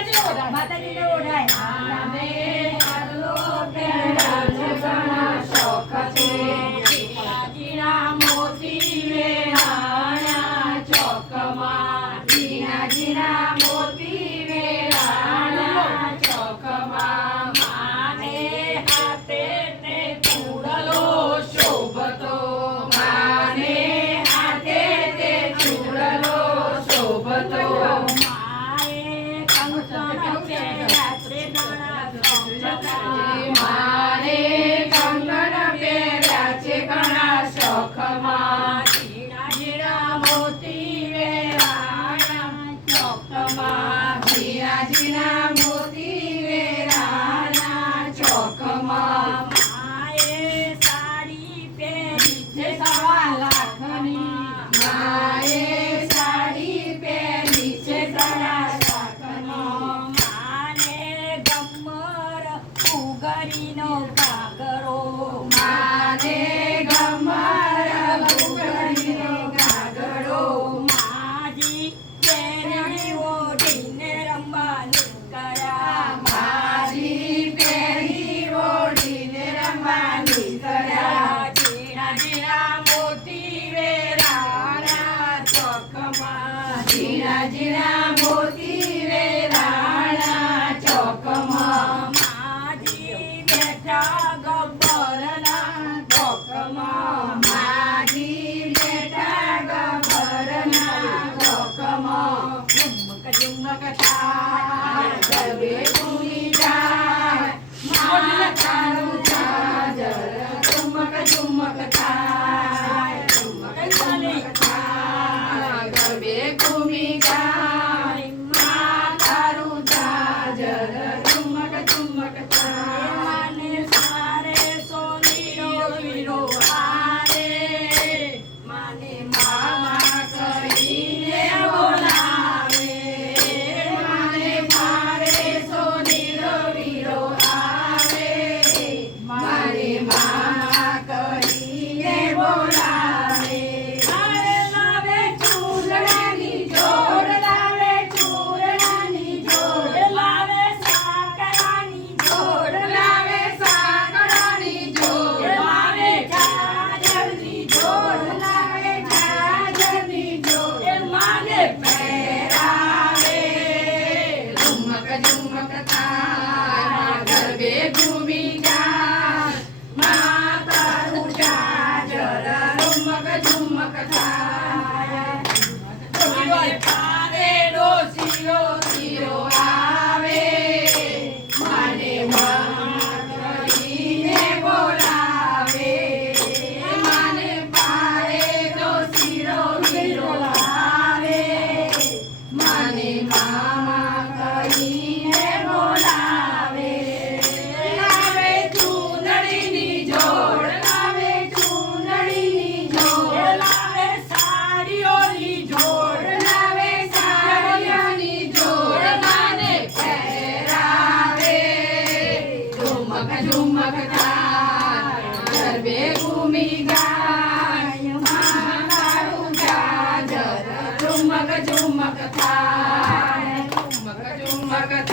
માતાજીને ઓઢાય આને આટલો પહેરા છે ઘણા શોખ છે ઝીણા મોતી વેરાણા ચોકમાં ઝીણા ઝીણા મોતી વેરાણા ચોકમાં માને હાથે તે ચૂડલો શોભતો માને હાથે તે ચૂડલો શોભતો મારે કંગન પહેર્યા છે ઘણા શોખમાં ઝીણા ઝીણા મોતી વેરાણા ચોકમાં ઝીણા ઝીણા મોતી વેરાણા ચોકમાં માએ સાડી પહેરી છે સવા લાખની માએ સાડી પહેરી છે સવા ગરીનો ઘાઘરો માને ગમર ઘૂઘરીનો ઘાઘરો માજી પહેરી ઓઢીને રમવાની કર્યા માજી પહેરી ઓઢીને રમવાની કર્યા ઝીણા ઝીણા મોતી વેરાણા ચોકમાં ઝીણા ઝીણા મોતી વેરાણા ચોકમાં ગબ્બરના ચોકમાં માજી બેઠા ગબ્બરના ચોકમાં ઝુમક ઝુમક થાય ગરબે ઘૂમી જાય માતાનું જાજર ઝુમક ઝુમક થાય ઝુમક ઝુમક થાય ગરબે ઘૂમી જાય માતાનું જાજર ઝુમક ઝુમક થાય ઝુમક થાય ગરબે ઘૂમી જાય